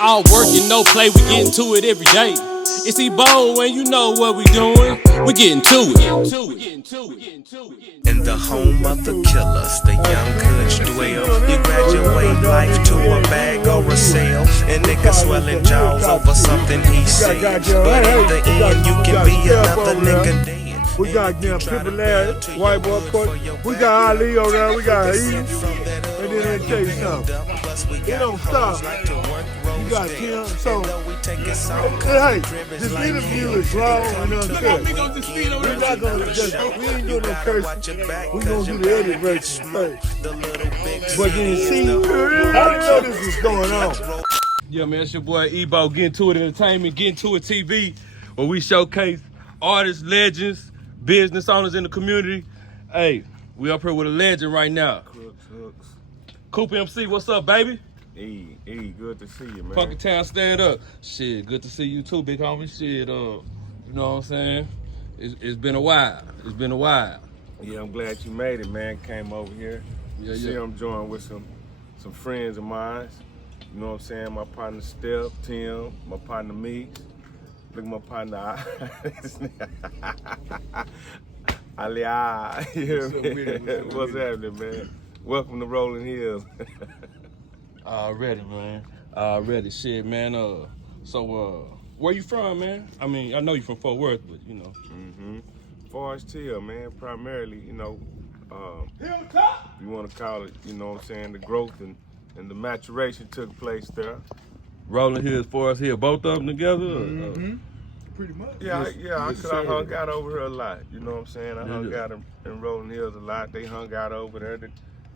All work and no play, we getting to it every day. It's Ebo and you know what we doing. We getting to it. In the home of the killers, the young could dwell. You graduate life to a bag or a sale, and niggas swelling jaws over something he said. But in the end, you can be another nigga dead. We got damn Triple Larry, White Boy Court. We got Ali over there. We got Eve. And then let me tell you something. It don't stop. You got Tim. So, hey, this interview is raw and uncut. We're not going to just, we ain't doing no cursing. We're going to do the edit version first. But then see, I didn't know this was going on. Yeah, man, it's your boy Ebo, Getting To It Entertainment, Getting To It TV, where we showcase artists, legends, business owners in the community. Hey, we up here with a legend right now. Coop Mc, what's up, baby? E, good to see you, man. Funky Town, stand up. Shit, good to see you too, big homie. Shit, you know what I'm saying? It's been a while. It's been a while. Yeah, I'm glad you made it, man. Came over here. Yeah. See, I'm joined with some friends of mine. You know what I'm saying? My partner Steph, Tim, my partner Meeks. Look at my partner Ali. You hear me? What's happening, man? Welcome to Rolling Hills. Already, man. Already, shit, man. So, where you from, man? I mean, I know you from Fort Worth, but you know. Forest Hill, man. Primarily, you know, you want to call it, you know what I'm saying, the growth and the maturation took place there. Rolling Hills, Forest Hill, both of them together? Pretty much. Yeah, because I hung out over here a lot. You know what I'm saying? I hung out in Rolling Hills a lot. They hung out over there.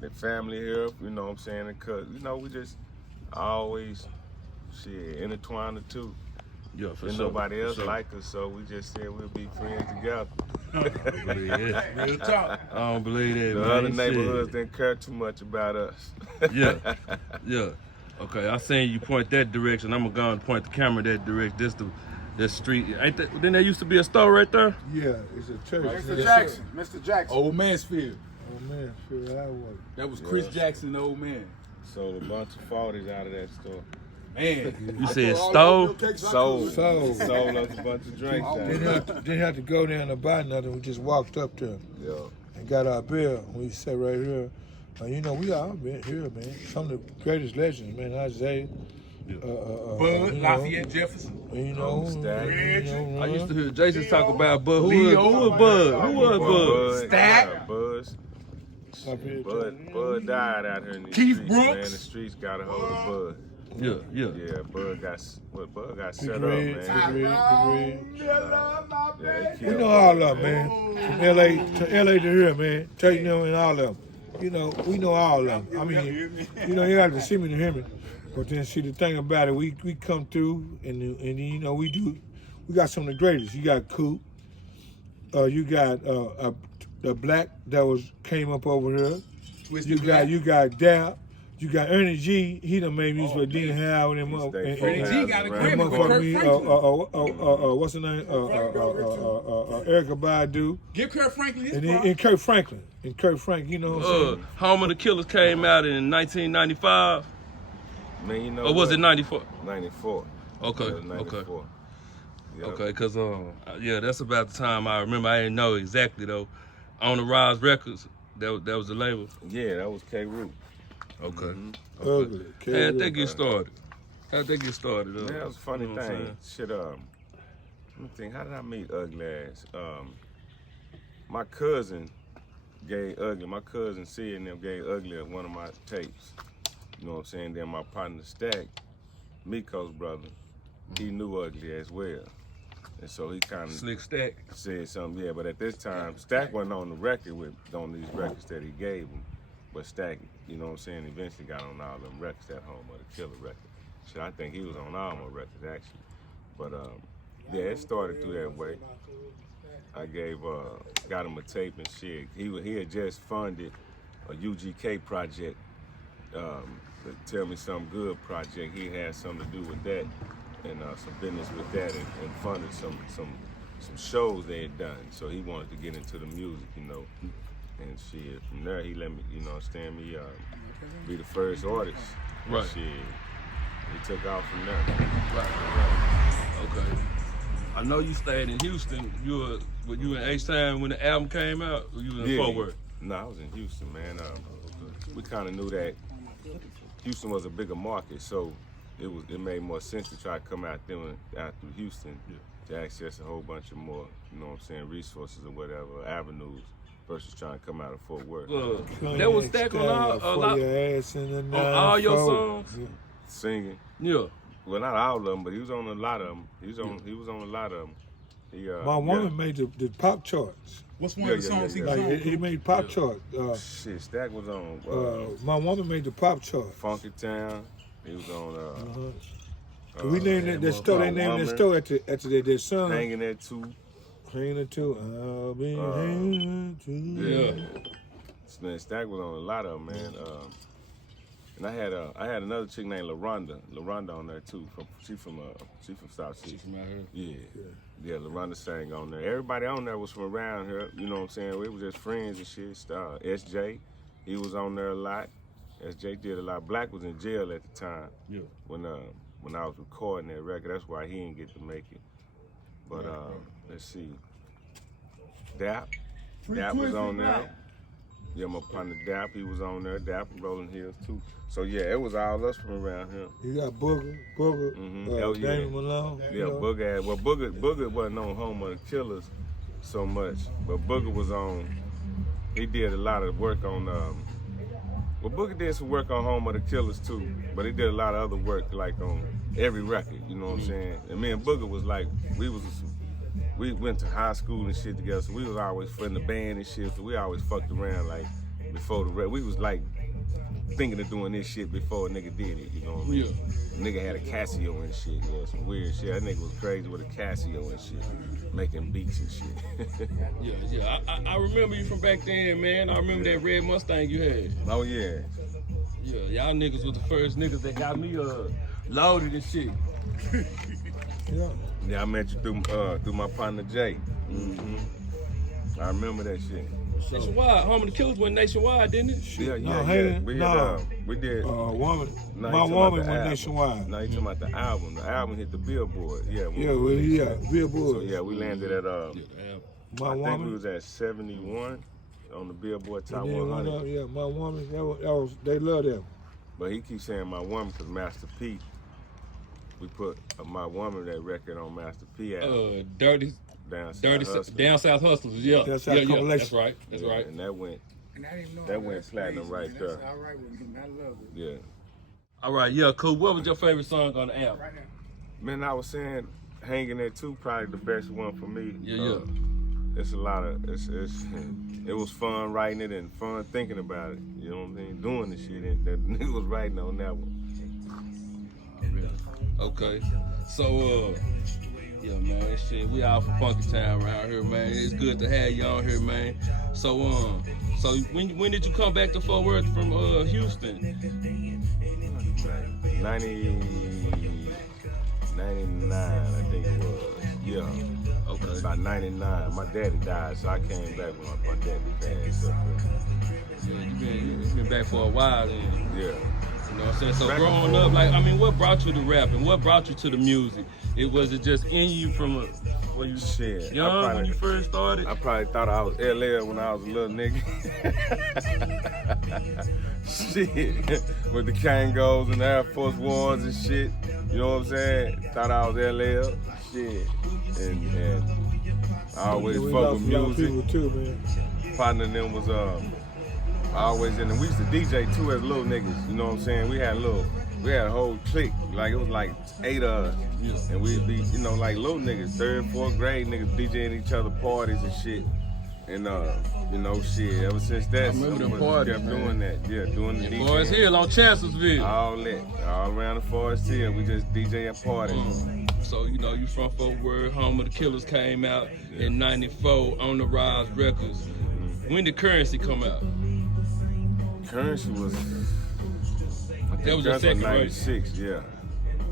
The family here, you know what I'm saying? Because, you know, we just always, intertwined the two. Yeah, for and sure. Nobody else like us, so we just said we'll be friends together. I don't believe that. Real talk. I don't believe that, the man. other neighborhoods didn't care too much about us. Yeah. Okay, I seen you point that direction. I'm gonna go point the camera that direction. This street. Didn't there used to be a store right there? Yeah, it's a church. Mr. Jackson. Old Mansfield. That was Chris Jackson, the old man. Sold a bunch of 40s out of that store. Man. You said stove? Sold us a bunch of drinks out Didn't have to go there and buy nothing. We just walked up there and got our beer. We sat right here. You know, we all been here, man. Some of the greatest legends, man. Isaiah. Bud, Lafayette Jefferson. You know, I used to hear Jason talk about Bud. Who was Bud? Who was Bud? Stack. Bud died out here in the Keith streets, Brooks. man. The streets got a hold of Bud. Yeah. Bud got set up, man. We know all of them, man. From LA to here, man. Take them and all of them. You know, we know all of them. I mean, you know, you have to see me to hear me. But then see the thing about it, we come through and you know we got some of the greatest. You got Coop, you got the black that came up over here. You got Dap, you got Ernie G. He done made music with Dean Howard and Ernie G got a Grammy. What's the name? Erykah Badu. Give Kurt Franklin his And Kurt Franklin. And Kurt Frank, you know what I'm saying? Home of the Killers came out in 1995. Man, you know or was it 94? 94. Okay. 94. Yep. Okay, because that's about the time I remember. I didn't know exactly though. On the Rise Records, that was the label. Yeah, that was K. Root. Okay. Ugly. How'd they get started? Man, that was a funny thing. Shit, let me think. How did I meet Ugly Ass? My cousin C and them gave Ugly one of my tapes. You know what I'm saying? Then my partner Stack, Miko's brother, he knew Ugly as well. And so he kind of Slick Stack said something, but at this time, Stack wasn't on the record on these records that he gave him. But Stack, you know what I'm saying, eventually got on all them records at Home of the Killer record. Shit, I think he was on all my records actually. But it started through that way. I got him a tape and shit. He had just funded a UGK project. The Tell Me Something Good project. He had something to do with that and some business with that and funded some shows they had done. So he wanted to get into the music, you know. And shit, from there he let me, you know, be the first artist. Right. Shit. it took off from there. Right. Okay. I know you stayed in Houston. Were you in H-Town when the album came out? Or you in Fort Worth? No, I was in Houston, man. We kind of knew that Houston was a bigger market, so it made more sense to try to come out through Houston to access a whole bunch of more, you know what I'm saying, resources or whatever, avenues, versus trying to come out of Fort Worth. That was Stack on all your songs? Yeah. Singing. Yeah. Well, not all of them, but he was on a lot of them. He was on a lot of them. My woman made the pop charts. What's one of the songs he was on? He made pop charts. Shit, Stack was on. My woman made the pop chart. Funky Town. He was on. We named that store. They named that store after their son. Hanging there too. Hanging there too. I'll be hanging too. Yeah. Man, Stack was on a lot of them, man. And I had another chick named LaRonda on there too. She from South City. She from out here? Yeah, LaRonda sang on there. Everybody on there was from around here, you know what I'm saying? We was just friends and shit. SJ, he was on there a lot. SJ did a lot. Black was in jail at the time. Yeah. When I was recording that record, that's why he didn't get to make it. But let's see. Dap was on there. Yeah, my partner Dap, he was on there. Dap and Rolling Hills too. So yeah, it was all us from around here. You got Booger, Damon Malone. Yeah, Booger. Well, Booger wasn't on Home of the Killers so much, but Booger was on. He did a lot of work on. Well, Booger did some work on Home of the Killers too, but he did a lot of other work like on every record. You know what I'm saying? And me and Booger was like, we went to high school and shit together, so we was always in the band and shit, so we always fucked around like before the record. We was like thinking of doing this shit before a nigga did it, you know what I mean? Yeah. Nigga had a Casio and shit, some weird shit. That nigga was crazy with a Casio and shit, making beats and shit. Yeah. I remember you from back then, man. I remember that red Mustang you had. Oh, yeah. Yeah, y'all niggas was the first niggas that got me loaded and shit. Yeah, I met you through my partner Jay. Mm-hmm. I remember that shit. Nationwide, Home of the Killers went nationwide, didn't it? Yeah. We did. Woman. My woman went nationwide. No, you talking about the album. The album hit the Billboard. Billboard. So yeah, we landed at My I woman. think we was at 71 on the Billboard Top 100. Yeah, My Woman. That was they love them. But he keeps saying My Woman because Master P. We put My Woman, that record, on Master P album. Down South Hustlers. Yeah. That's right. That's right. And that went platinum right there. That's all right with him. I love it. Yeah. All right, yeah, cool. What was your favorite song on the album? Right now. Man, I was saying Hanging There Too, probably the best one for me. Yeah. It's a lot of it was fun writing it and fun thinking about it. You know what I mean? Doing the shit and that nigga was writing on that one. Okay. So yeah, man, shit, we out for Funky Town around here, man. It's good to have you on here, man. So when did you come back to Fort Worth from Houston? 99, I think it was. Yeah. Okay. About 99. My daddy died, so I came back when my daddy passed. Yeah, you been back for a while then. Yeah. You know what I'm saying? So growing up, what brought you to rapping? What brought you to the music? Was it just in you from when you shit young when you first started? I probably thought I was LL when I was a little nigga. Shit. With the Kangos and the Air Force Ones and shit. You know what I'm saying? Thought I was LL. Shit. And I always fuck with music. Too, man. Partner and them was always in, and we used to DJ too as little niggas, you know what I'm saying? We had a whole clique, like it was like 8 of us. Yeah. And we'd be, like little niggas, 3rd, 4th grade niggas DJing each other parties and shit. And shit, ever since that, I remember them parties, kept doing that. Yeah, doing the DJ. Forest Hill on Chancellorsville. All around the Forest Hill, we just DJ at parties. So, you from Fort Worth, Home of the Killers came out in 94 on the Rise Records. When did Currency come out? Currency was, that was your second, 96, right? Yeah.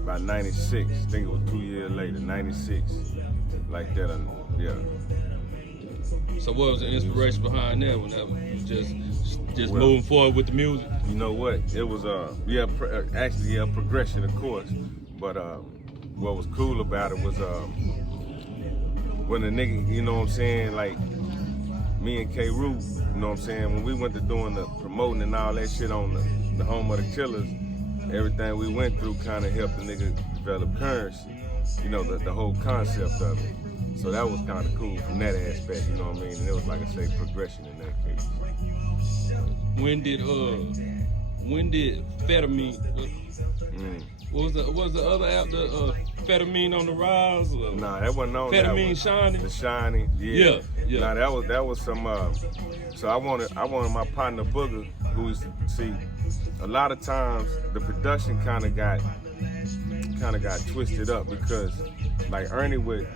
About 96. I think it was 2 years later, 96. Like that, yeah. So what was the inspiration behind that one? That was just Well, moving forward with the music? You know what? It was actually a progression, of course. But what was cool about it was when the nigga, you know what I'm saying, like me and K. Root, you know what I'm saying, when we went to doing the promoting and all that shit on the Home of the Killers, everything we went through kind of helped the nigga develop currency. You know, the whole concept of it. So that was kind of cool from that aspect, you know what I mean? And it was, like I say, progression in that case. When did Fetamine? What was the other app? The Fetamine on the Rise? Nah, that wasn't on Fetamine that Shining. The Shining, yeah. Nah, that was some. So I wanted my partner Booger, who used to see. A lot of times the production kind of got twisted up because, like, Ernie would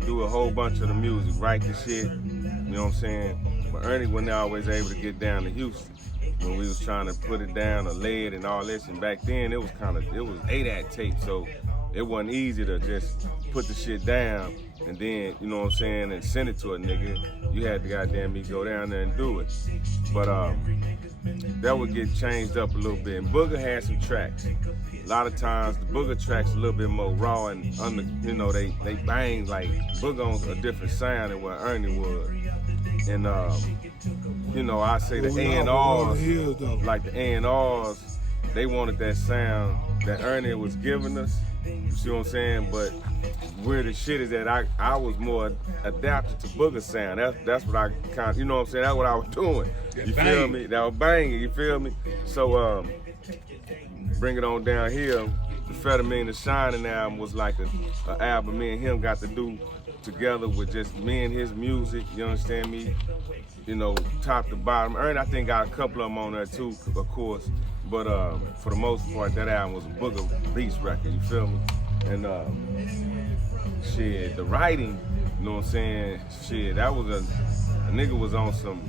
do a whole bunch of the music, write the shit. You know what I'm saying? But Ernie wasn't always able to get down to Houston when we was trying to put it down or lay it and all this. And back then it was 8-at tape, so it wasn't easy to just put the shit down and then, you know what I'm saying, and send it to a nigga. You had to goddamn me go down there and do it. But that would get changed up a little bit. And Booger had some tracks. A lot of times the Booger tracks a little bit more raw and you know, they bang like Booger on a different sound than what Ernie was. And you know, I say the A&Rs, like the A&Rs, they wanted that sound that Ernie was giving us. You see what I'm saying? But where the shit is that I was more adapted to Booger sound. That's what I kind of, you know what I'm saying? That's what I was doing. You feel me? That was banging, you feel me? So bring it on down here. The Fetamine The Shining album was like an album me and him got to do together with just me and his music, you understand me? You know, top to bottom. Ernie, I think, got a couple of them on there too, of course. But for the most part, that album was a Booger Beats record, you feel me? And shit, the writing, you know what I'm saying? Shit, that was a nigga was on some,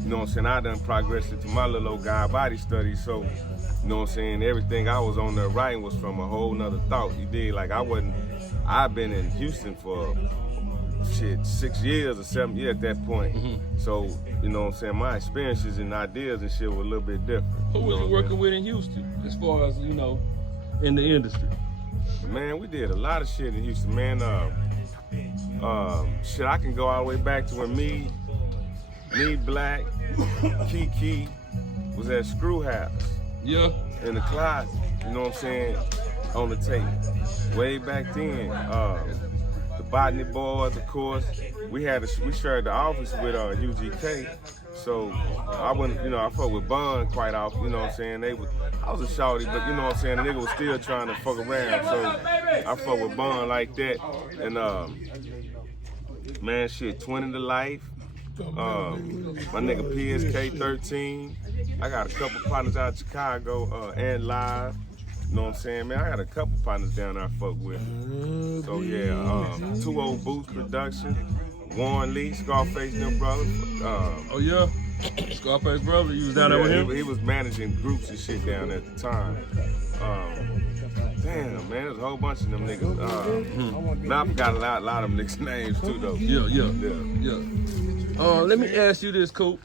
you know what I'm saying? I done progressed into my little old guy body study, so, you know what I'm saying? Everything I was on there writing was from a whole nother thought, you dig? Like I've been in Houston for, shit, 6 years or 7 years at that point. So, you know what I'm saying, my experiences and ideas and shit were a little bit different. Who was you working with in Houston as far as, you know, in the industry? Man, we did a lot of shit in Houston, man. Shit, I can go all the way back to when me, Black, Kiki was at Screw House. Yeah. In the closet, you know what I'm saying, on the tape. Way back then. The Botany Boys, of course. We shared the office with UGK. So I wouldn't, you know, I fuck with Bun quite often, you know what I'm saying? I was a shorty, but you know what I'm saying, the nigga was still trying to fuck around. So I fuck with Bun like that. And man, shit, 20 to Life. My nigga PSK 13. I got a couple partners out of Chicago, and Live. You know what I'm saying, man? I got a couple partners down there I fuck with. So yeah, 2 Old Boots Production, Warren Lee, Scarface, them brothers. Oh yeah, Scarface brother, you was down there with him? He was managing groups and shit down at the time. Damn, man, there's a whole bunch of them niggas. Now I forgot a lot of them niggas' names too, though. Yeah. Let me ask you this, Coop.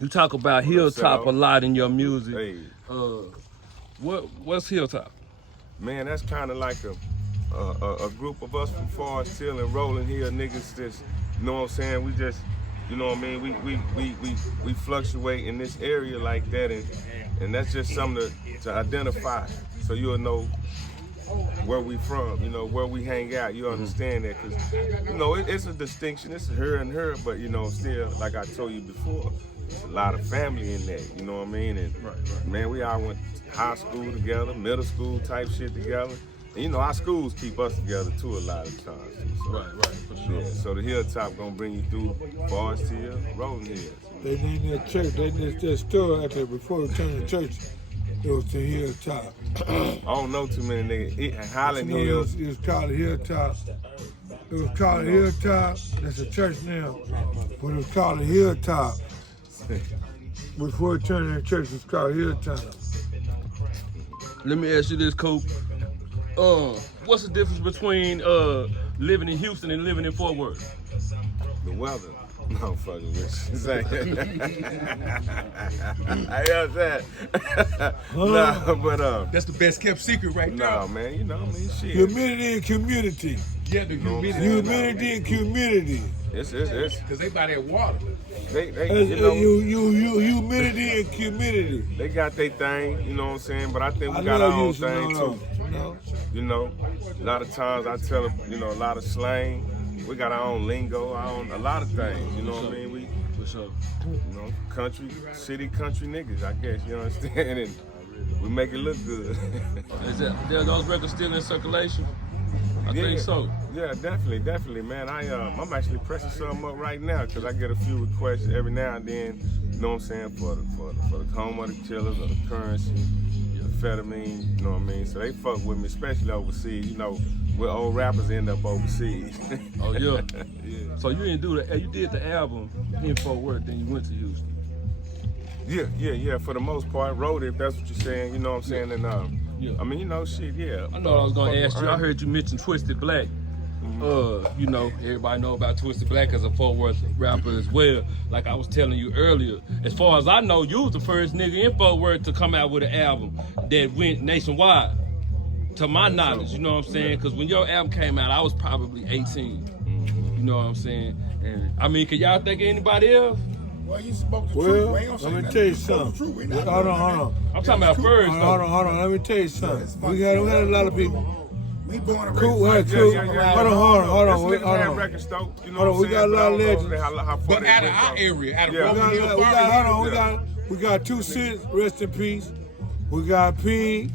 You talk about Hilltop a lot in your music. Hey. What's Hilltop? Man, that's kind of like a group of us from Forest Hill and Rolling Hill niggas. Just, you know what I'm saying? We just, you know what I mean? We fluctuate in this area like that, and that's just something to identify, so you'll know where we from, you know, where we hang out. You understand that? Because, you know, it's a distinction. It's her and her, but, you know, still, like I told you before, there's a lot of family in that, you know what I mean? And man, we all went to high school together, middle school type shit together. And, you know, our schools keep us together too a lot of times. So, Right, for sure. Yeah, so the Hilltop gonna bring you through Forest Hill, Rolling Hills. They named their church, that store out there before we turned the church. It was the Hilltop. I don't know too many niggas. Highland Hills. It was called the Hilltop. It was called the Hilltop. That's a church now. But it was called the Hilltop. Before it turned into church, it was called Hilltop. Let me ask you this, Coop. What's the difference between living in Houston and living in Fort Worth? The weather. No, I'm fucking with you. Say I heard that. Nah, but That's the best kept secret right there. nah, man, you know, I mean, shit. Humidity and community. Yeah, the humidity. Humidity and community. It's Because they buy that water. they you know, Humidity and humidity. they got their thing, you know what I'm saying? But I think we I got know our own you should thing know, too. no. You know, a lot of times I tell you know, a lot of slang. We got our own lingo, our own a lot of things. You know what I mean? We, For sure. you know, country niggas, I guess. You understand? And we make it look good. Are those records still in circulation? I think so. Yeah, definitely, man. I'm actually pressing something up right now because I get a few requests every now and then. You know what I'm saying? For the Coop Mc killers or the currency, the amphetamine. You know what I mean? So they fuck with me, especially overseas. You know, where old rappers end up overseas. Oh yeah. Yeah. So you didn't do that. You did the album in Fort Worth, then you went to Houston. Yeah. For the most part, wrote it. If that's what you're saying. You know what I'm saying? And Yeah. I mean, you know, shit. Yeah. I know I was gonna ask you. I heard you mention Twisted Black. You know, everybody know about Twisted Black as a Fort Worth rapper as well. Like I was telling you earlier, as far as I know, you was the first nigga in Fort Worth to come out with an album that went nationwide. To my knowledge, you know what I'm saying? Because when your album came out, I was probably 18. You know what I'm saying? And I mean, can y'all think of anybody else? Well, you spoke the Well, truth. We ain't gonna say let me nothing. tell you You spoke the something. truth. We not Hold doing on. that. I'm talking about first. Hold on. Let me tell you something. We had a lot of people. We born and Cool, raised. cool. Yeah. Hold on. This nigga had record store, you know Hold on, what we I'm got a saying? lot of But I don't know legends. how far But they out of went our from. area, out of Yeah. Broken Hill, We got 2 cents, rest in peace. We got P.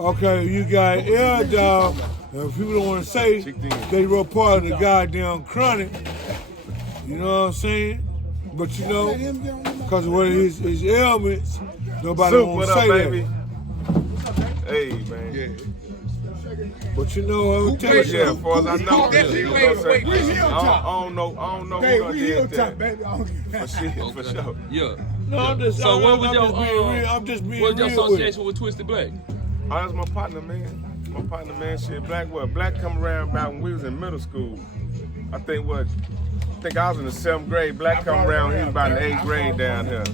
Okay, you got Air Dog. If people don't want to say they were part of the goddamn Chronic, you know what I'm saying? But you know, because of what his ailments, nobody Soup, want what to up, say baby? that. Hey, man. Yeah. But you know, I'm telling But you, yeah, as far as I know, That shit you know made what I'm saying? wait, I don't know Hey, who done we did hilltop, that. baby. I don't give a For shit, for sure. Yeah. no, I'm just. So what was your I'm just being what's your real with it. association with Twisted Black? Oh, that's my partner, man. Shit. Black come around about when we was in middle school. I think I was in the 7th grade. Black come around, he was about in the 8th grade down here.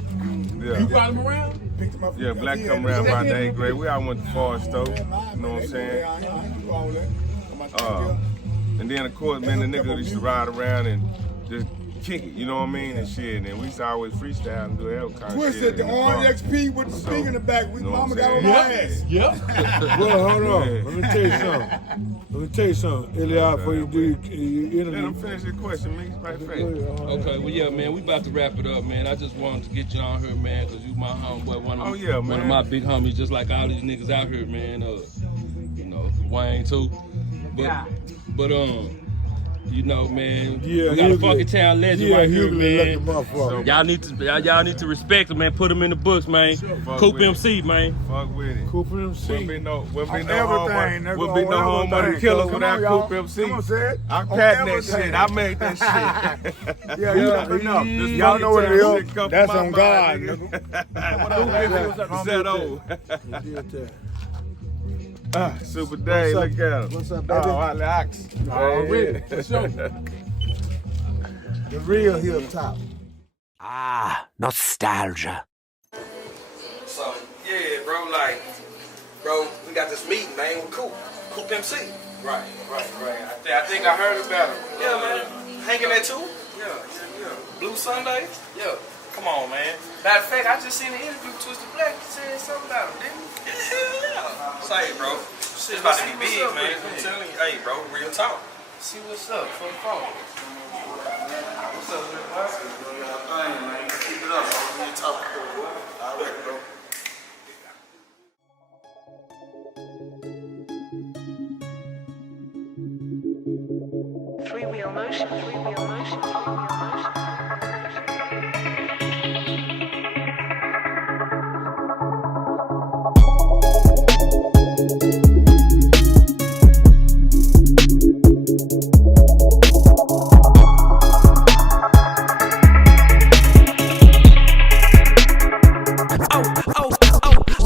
You Yeah. brought him around? Picked him up. Yeah, Black come around about the 8th grade. We all went to Forest Stowe, you know what I'm saying? And then of course, man, the nigga used to ride around and just kick it, you know what I mean? And shit. And we used to always freestyle and do all kind of shit. Twisted the in orange car. XP with the So, speaker in the back. you know Mama what got I'm on my saying? ass. Yep. Well, hold on. Yeah. Let me tell you something. Elias, before you do your Let him interview. finish his question, me. Right face. Okay, well yeah, man, we about to wrap it up, man. I just wanted to get you on here, man, because you my homeboy, one of man. my big homies, just like all these niggas out here, man. You know, Wayne too. But you know, man, Yeah, we got a Hughley. Funky Town legend Yeah, right here, Hughley, man. lucky motherfucker. Y'all need to respect him, man. Put him in the books, man. Fuck Coop with it. MC, man. Fuck with it. Coop Mc. We'll be no home Everything, We'll be no home of the everything. killers Come without on, y'all. Coop MC. Come on, say it. I On patent that everything. shit. I made that shit. Yeah, you never know. This Y'all know what it Funky Town is. shit come That's from on my God, mind, nigga. What up, Did Zeto? Super Day, What's look at him. What's up, baby? Oh, I relax. Already, for sure. The real hilltop. Ah, nostalgia. So, yeah, bro, we got this meeting, man, with Coop MC. Right. I think I heard about him. Yeah, man. Hanging there too? Yeah. Blue Sunday? Yeah. Come on, man. Matter of fact, I just seen an interview with Twisted Black saying something about him, didn't you? Yeah. Say, bro. Shit's about to be big, man. I'm telling you. Hey, bro, real talk. See what's up for the phone. What's up, man? Man. Keep it up, bro. Real talk. All right, bro. Three-wheel motion, three-wheel motion, three-wheel motion.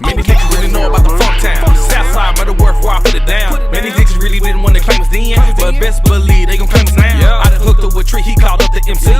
Many niggas really know about the funk town. Southside, but the worthwhile, put it down. Many niggas really didn't want to claim us then, but best believe they gon' claim us now. I done hooked up with Tree, he called up the MC.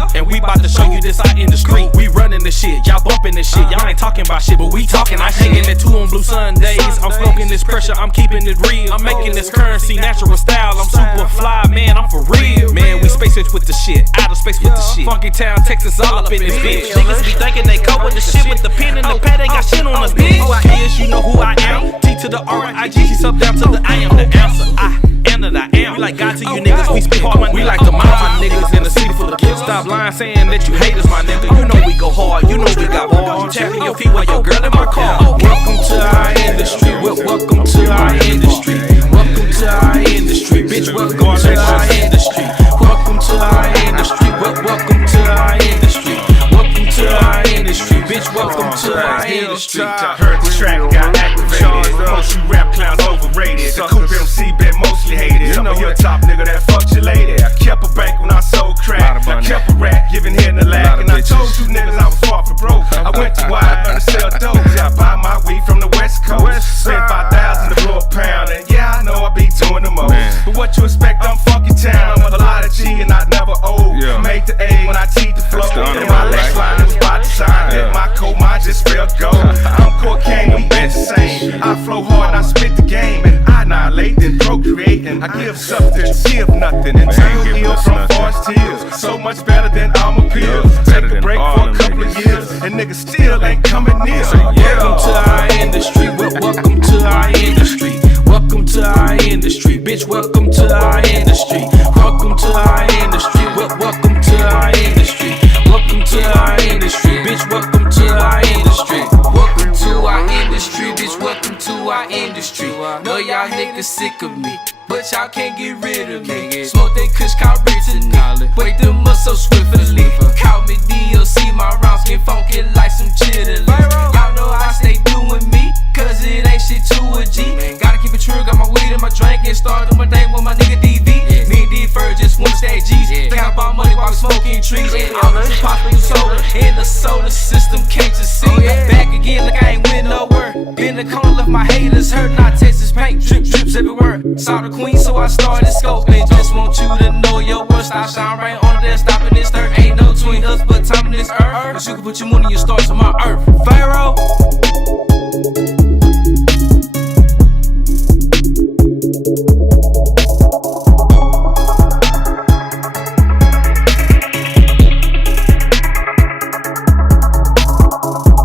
this our industry. We running the shit, y'all bumping this shit. Y'all ain't talking about shit, but we talking our shit. Hanging at 2 on Blue Sundays. I'm smoking this pressure, I'm keeping it real. I'm making this currency, natural style. I'm super fly, man, I'm for real. Man, we space age with the shit, outer space with the shit. Funky Town, Texas, all up in this bitch. Niggas be thinking they cope with the shit with the pen and the pad. They got shit on us, bitch. Who I is, you know who I am. T to the R-I-G, she's up down to the I am the answer. I am that I am. We like God to you niggas, we spit hard money. We like to mind my niggas in a city full of kids. Stop lying, saying that you hate us, my nigga. You know we go hard, you know we got bars. You tapping your feet while your girl in my car. Welcome to our industry. Welcome to our industry. Welcome to our industry, bitch. Welcome to our industry. Welcome to our industry. Welcome to our industry. Welcome to our industry, bitch. Welcome to our industry. I heard the track got activated. Most you rap clowns overrated. The Coop Mc been mostly hated. I'm a hilltop nigga that fucked your lady. I kept a bank when I sold crack. I kept a rap, giving head in the lack. And I told you niggas I was far from broke. I went to wide, learned to sell dope. I buy my weed from the West Coast. Spent 5,000 to blow a pound. And yeah, I know I be doing the most. But what you expect, I'm funky town. I'm a lot of G and I never owe. Make the A when I teach the flow. And my next line it was by design. My coat, mine just felt gold. I'm cocaine, we ain't the same. I flow hard, I spit the game. And I annihilate and procreate. And I give substance, give nothing. Until ill from forest hills. So much better than all my pills. Take a break for a couple of years. And niggas still ain't coming near. Welcome to our industry. Welcome to our industry. Welcome to our industry, bitch. Welcome to our industry. Welcome to our industry. Welcome to our industry. Welcome to our industry, bitch. Welcome to our industry. Welcome to our industry, bitch. Welcome to our industry. Know y'all niggas sick of me, but y'all can't get rid of me. Smoke that kush, call Brittany. Wake them up so swiftly. Call me DLC, my rounds get funky like some chitlins. Y'all know I stay doing me, cause it ain't shit to a G. Gotta keep it true, got my weed in my drink and started my day with my nigga DV. Me and D-Fur just wanna stay G's. Think about money while we smoking trees. All this possible soda in the solar system, can't you see? Back again like I ain't win nowhere. Been the corner, left my haters hurt. Not Texas paint, drips everywhere. Saw the queen, so I started scoping. Just want you to know your worst. I shine right on there, stopping this third. Ain't no between us but time in this earth. But you can put your money, your stars on my earth. Pharaoh.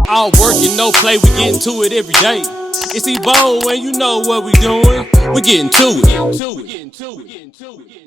All work and no play, we getting to it every day. It's Evo and you know what we doing. We getting to it.